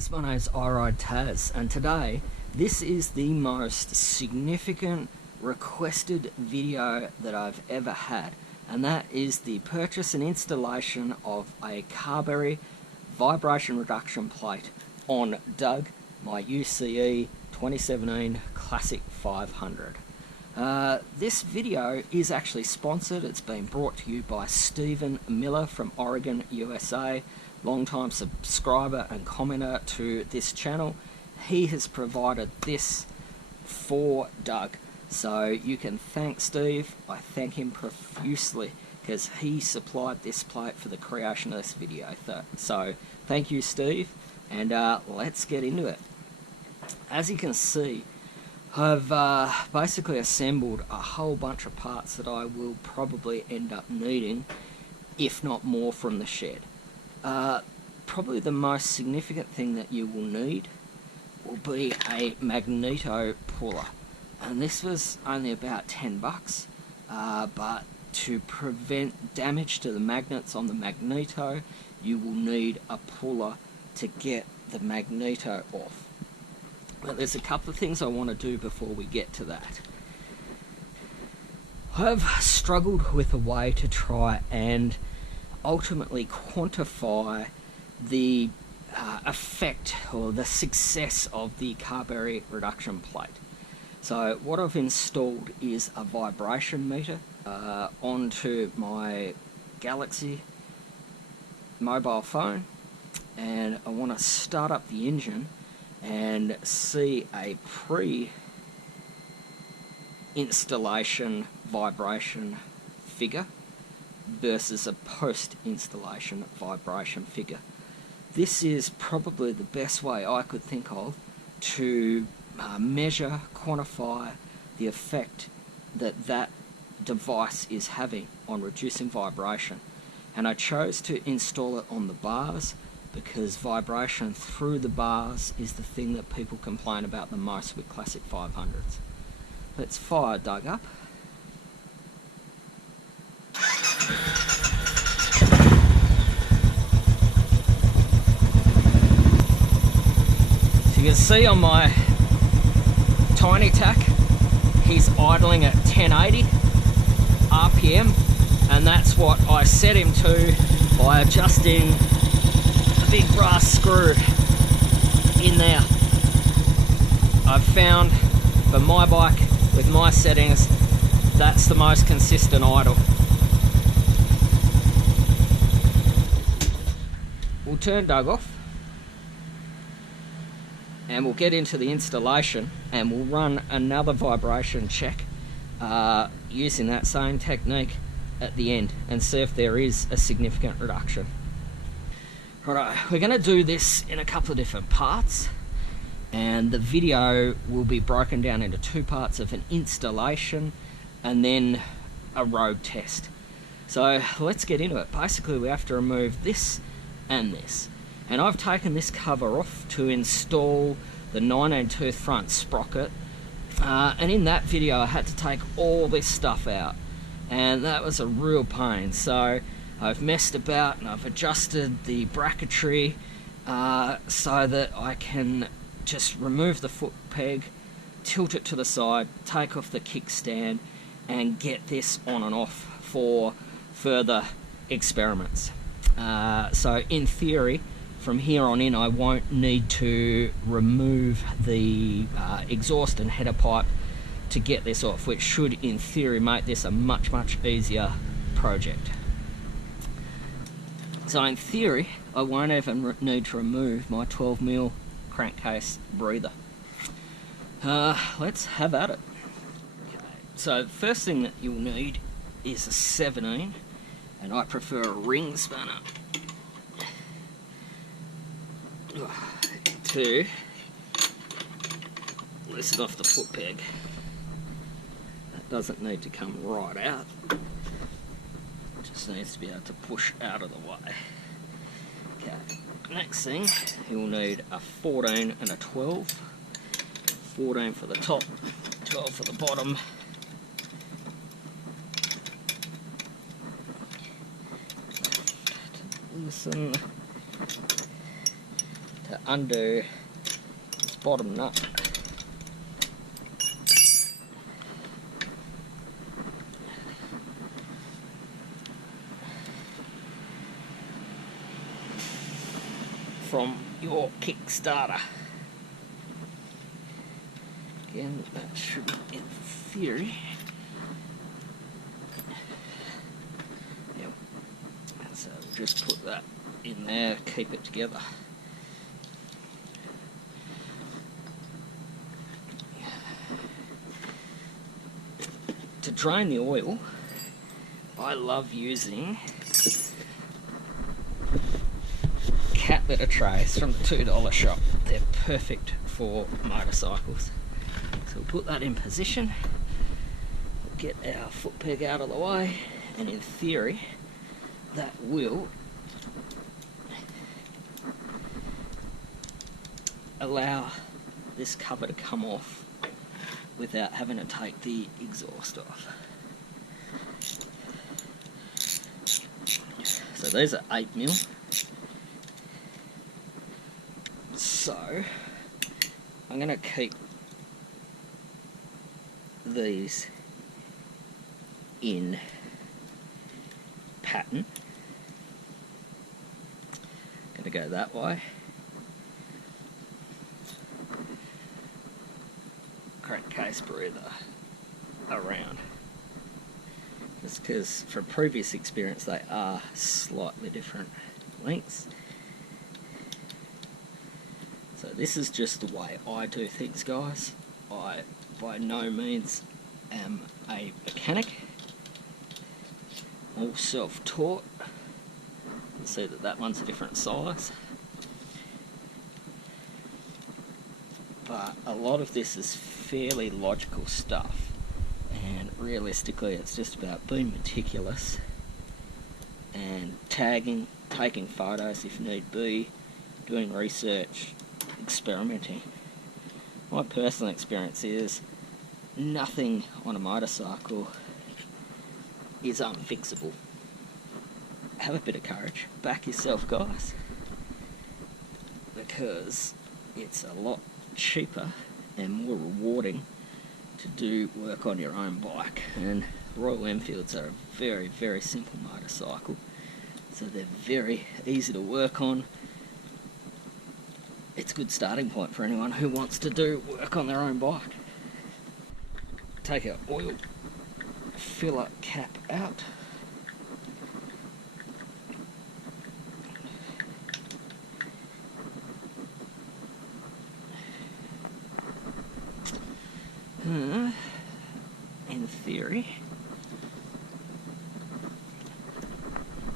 guys, my name is Taz, and today this is the most significant requested video that I've ever had, and that is the purchase and installation of a Carberry vibration reduction plate on Doug, my UCE 2017 Classic 500. This video is actually sponsored. It's been brought to you by Stephen Miller from Oregon, USA, long-time subscriber and commenter to this channel. He has provided this for Doug, so you can thank Steve. I thank him profusely because he supplied this plate for the creation of this video. So thank you, Steve, and let's get into it. As you can see, I've basically assembled a whole bunch of parts that I will probably end up needing, if not more, from the shed. Probably the most significant thing that you will need will be a magneto puller, and this was only about 10 bucks, but to prevent damage to the magnets on the magneto, you will need a puller to get the magneto off. But there's a couple of things I want to do before we get to that. I've struggled with a way to try and ultimately quantify the effect or the success of the Carberry reduction plate. So what I've installed is a vibration meter onto my Galaxy mobile phone, and I want to start up the engine and see a pre-installation vibration figure versus a post-installation vibration figure. This is probably the best way I could think of to measure, quantify the effect that that device is having on reducing vibration. And I chose to install it on the bars because vibration through the bars is the thing that people complain about the most with Classic 500s. Let's fire Doug up. So you can see on my tiny tack, he's idling at 1080 RPM, and that's what I set him to by adjusting big brass screw in there. I've found for my bike with my settings, that's the most consistent idle. We'll turn Doug off and we'll get into the installation, and we'll run another vibration check using that same technique at the end and see if there is a significant reduction. Righto, we're going to do this in a couple of different parts, and the video will be broken down into two parts of an installation and then a road test. So let's get into it. Basically we have to remove this and this, and I've taken this cover off to install the 19-tooth front sprocket, and in that video I had to take all this stuff out, and that was a real pain. So I've messed about and I've adjusted the bracketry so that I can just remove the foot peg, tilt it to the side, take off the kickstand, and get this on and off for further experiments. So in theory, from here on in, I won't need to remove the exhaust and header pipe to get this off, which should in theory make this a much easier project. So in theory, I won't even need to remove my 12mm crankcase breather. Let's have at it. Okay. So the first thing that you'll need is a 17, and I prefer a ring spanner to loosen off the foot peg. That doesn't need to come right out. Just needs to be able to push out of the way. Okay, next thing, you'll need a 14 and a 12. 14 for the top, 12 for the bottom. Loosen, to undo its bottom nut. From your Kickstarter. Again, that should be in theory. Yep. So we'll just put that in there, keep it together. To drain the oil, I love using cat litter trays from the $2 shop. They're perfect for motorcycles. So we'll put that in position, get our foot peg out of the way, and in theory that will allow this cover to come off without having to take the exhaust off. So these are 8mm. So I'm going to keep these in pattern. Going to go that way. Crankcase breather around. Just because from previous experience they are slightly different lengths. So this is just the way I do things, guys. I by no means am a mechanic. All self-taught. You'll see that that one's a different size. But a lot of this is fairly logical stuff, and realistically it's just about being meticulous and tagging, taking photos if need be, doing research, experimenting. My personal experience is nothing on a motorcycle is unfixable. Have a bit of courage, back yourself, guys, because it's a lot cheaper and more rewarding to do work on your own bike. And Royal Enfields are a very, very simple motorcycle, so they're very easy to work on. It's a good starting point for anyone who wants to do work on their own bike. Take our oil filler cap out. In theory,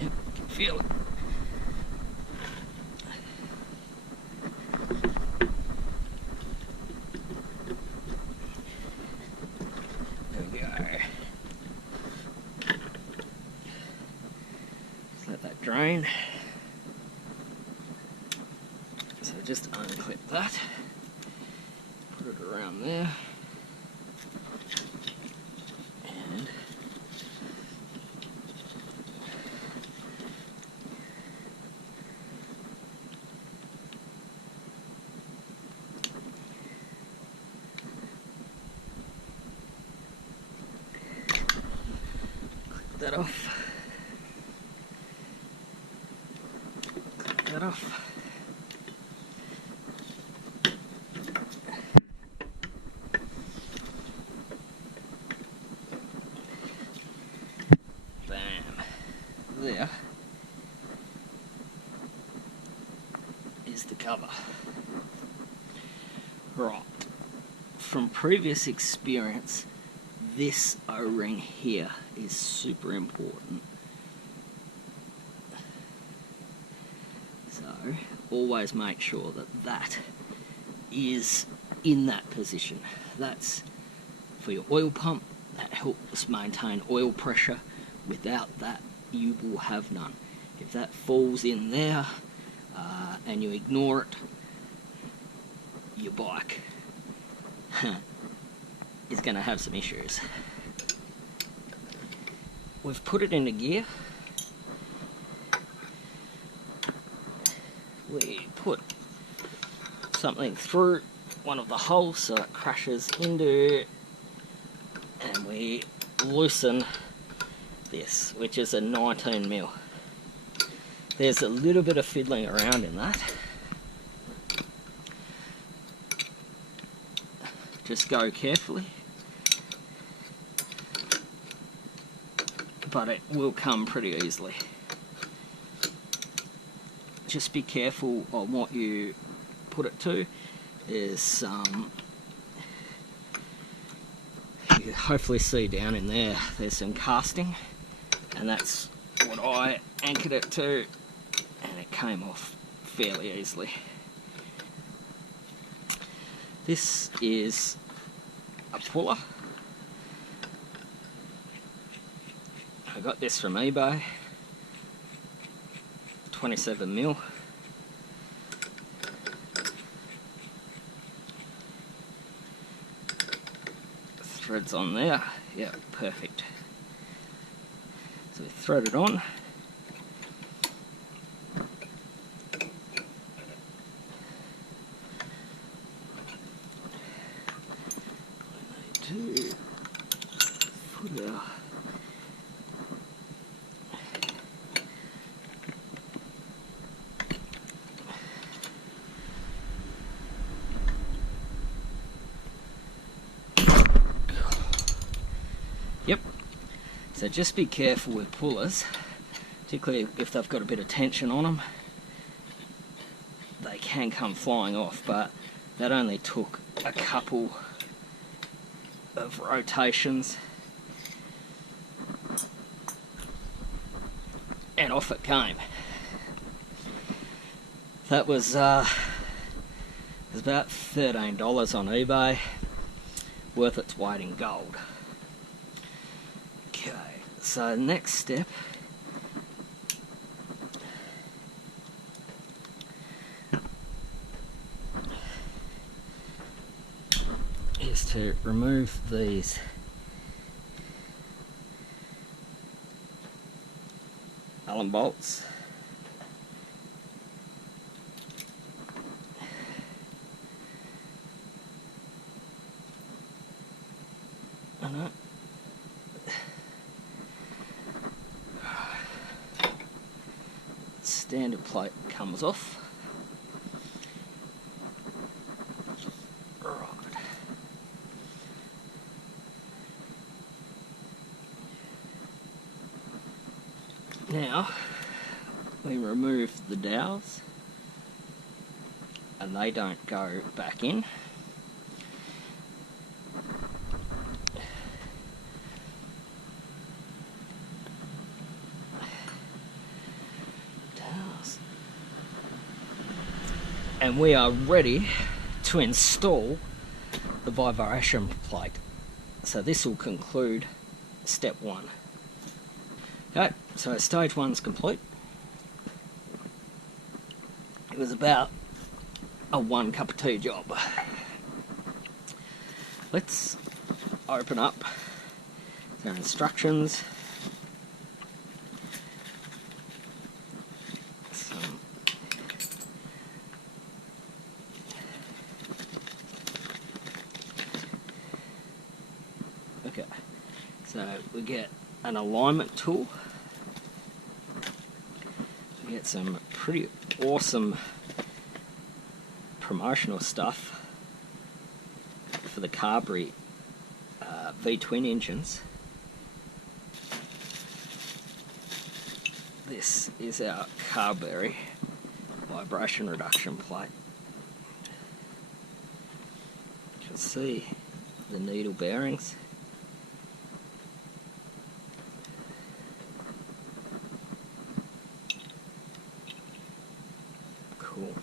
yep, can feel it. There we go. Just let that drain. So just unclip that, put it around there. That off. Click that off. Bam. There is the cover. Right. From previous experience, this O-ring here is super important. So always make sure that that is in that position. That's for your oil pump. That helps maintain oil pressure. Without that, you will have none. If that falls in there and you ignore it, your bike is going to have some issues. We've put it into gear. We put something through one of the holes so it crashes into, and we loosen this, which is a 19mm. There's a little bit of fiddling around in that. Just go carefully, but it will come pretty easily. Just be careful on what you put it to. There's some, you can hopefully see down in there, there's some casting, and that's what I anchored it to, and it came off fairly easily. This is a puller. I got this from eBay, 27mm. Threads on there, yeah, perfect. So we thread it on. Yep, so just be careful with pullers, particularly if they've got a bit of tension on them. They can come flying off, but that only took a couple of rotations and off it came. That was it was about $13 on eBay, worth its weight in gold. Okay, so next step is to remove these Allen bolts. Standard plate comes off. Right. Now we remove the dowels, and they don't go back in. And we are ready to install the vibration plate. So this will conclude step one. Okay, so stage one's complete. It was about a 1 cup of tea job. Let's open up their instructions. Okay, so we get an alignment tool. We get some pretty awesome promotional stuff for the Carberry V-twin engines. This is our Carberry vibration reduction plate. You can see the needle bearings. Cool.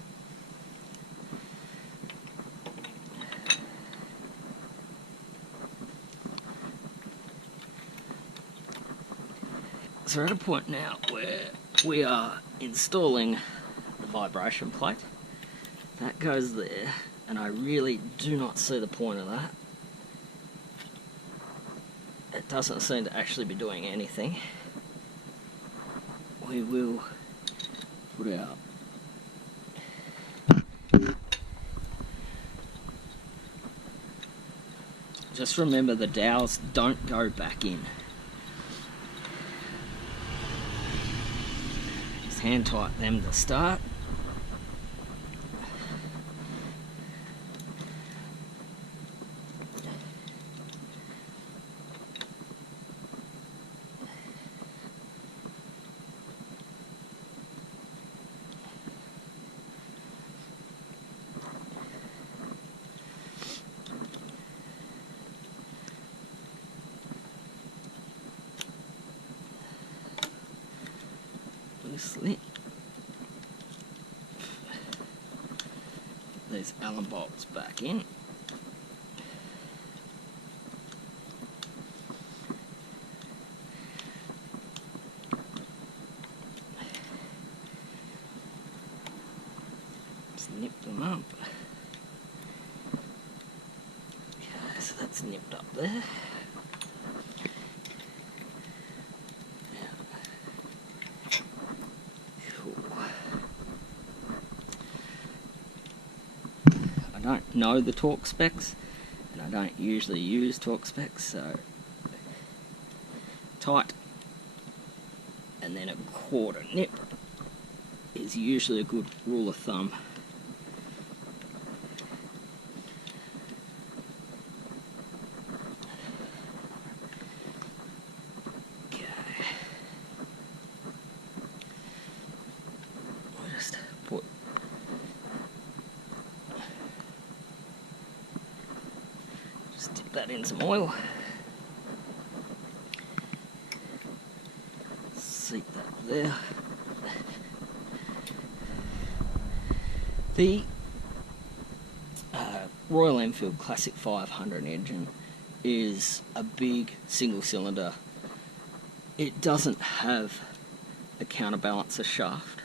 So we're at a point now where we are installing the vibration plate. That goes there, and I really do not see the point of that. It doesn't seem to actually be doing anything. We will put our just remember the dowels don't go back in. Just hand tight them to start. Loosely. These Allen bolts back in. Just nip them up. Okay, so that's nipped up there. I don't know the torque specs, and I don't usually use torque specs, so tight and then a quarter nip is usually a good rule of thumb. Okay. We'll just put dip that in some oil. Seat that there. The Royal Enfield Classic 500 engine is a big single cylinder. It doesn't have a counterbalancer shaft.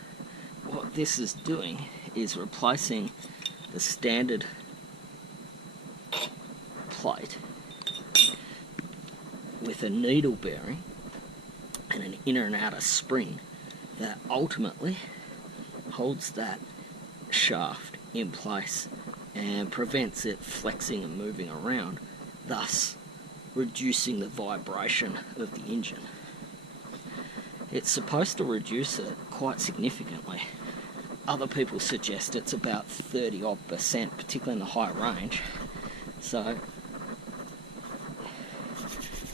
What this is doing is replacing the standard plate with a needle bearing and an inner and outer spring that ultimately holds that shaft in place and prevents it flexing and moving around, thus reducing the vibration of the engine. It's supposed to reduce it quite significantly. Other people suggest it's about 30-odd%, particularly in the high range. So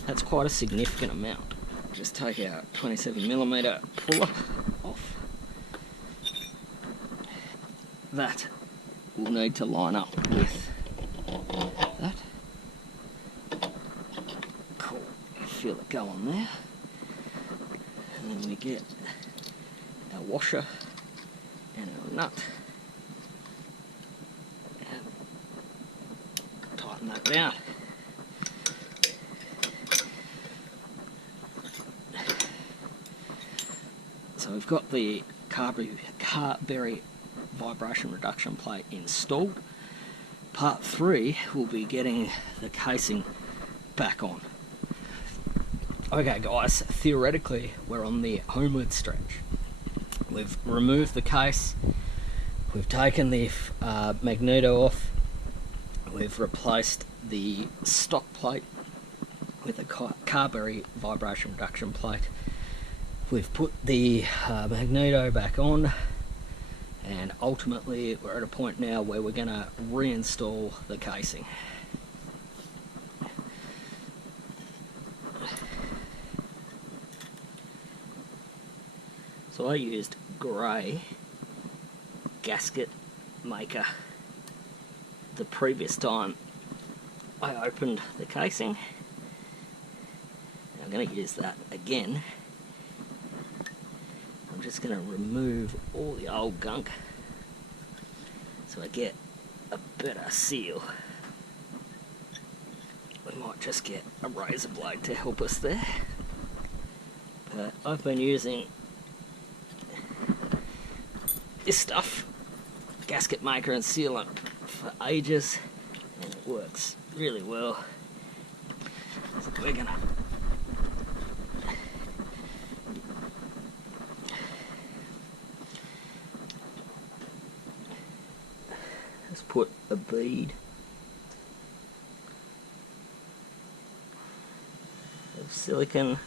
that's quite a significant amount. Just take our 27mm puller off. That will need to line up with that. Cool. Feel it go on there. And then we get our washer and our nut. And tighten that down. So we've got the Carberry vibration reduction plate installed. Part 3 will be getting the casing back on. Okay guys, theoretically we're on the homeward stretch. We've removed the case, we've taken the magneto off, we've replaced the stock plate with a Carberry vibration reduction plate. We've put the magneto back on, and ultimately we're at a point now where we're going to reinstall the casing. So I used grey gasket maker the previous time I opened the casing. I'm going to use that again. I'm just going to remove all the old gunk so I get a better seal. We might just get a razor blade to help us there. But I've been using this stuff, gasket maker and sealant, for ages, and it works really well. So we're going to put a bead of silicone.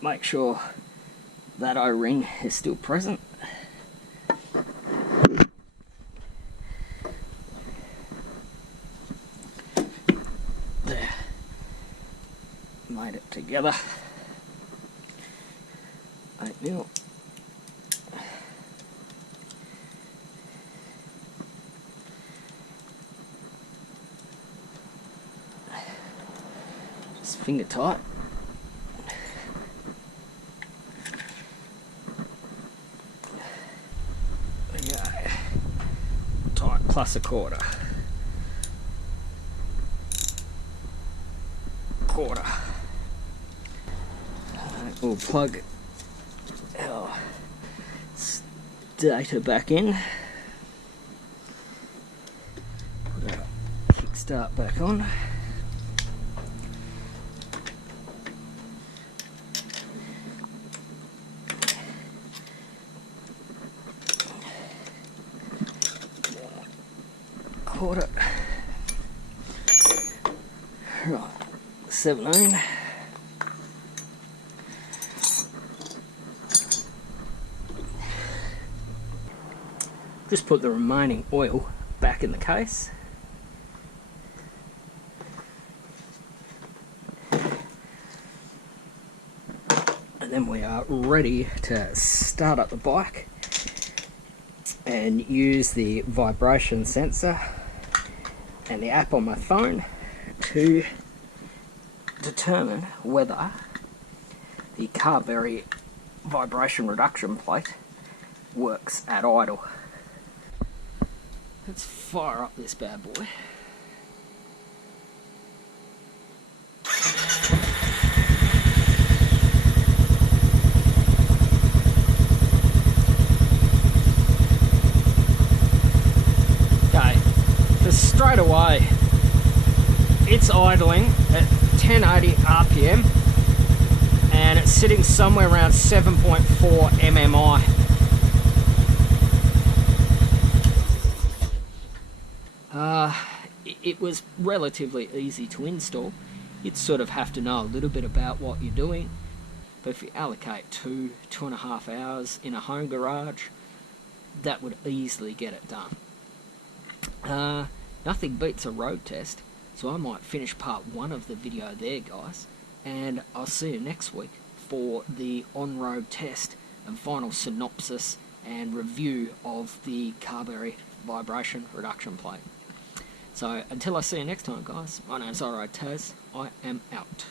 Make sure that O-ring is still present. There. Made it together. 8mm. Just finger tight. Tight plus a quarter. We'll plug our data back in. Put our kickstart back on. Quarter. Right, 17. Just put the remaining oil back in the case. And then we are ready to start up the bike and use the vibration sensor and the app on my phone to determine whether the Carberry vibration reduction plate works at idle. Let's fire up this bad boy. Okay, so straight away it's idling at 1080 RPM and it's sitting somewhere around 7.4 MMI. It was relatively easy to install. You'd sort of have to know a little bit about what you're doing, but if you allocate 2.5 hours in a home garage, that would easily get it done. Nothing beats a road test, so I might finish part 1 of the video there, guys, and I'll see you next week for the on-road test and final synopsis and review of the Carberry vibration reduction plate. So until I see you next time, guys, my name's REA. I am out.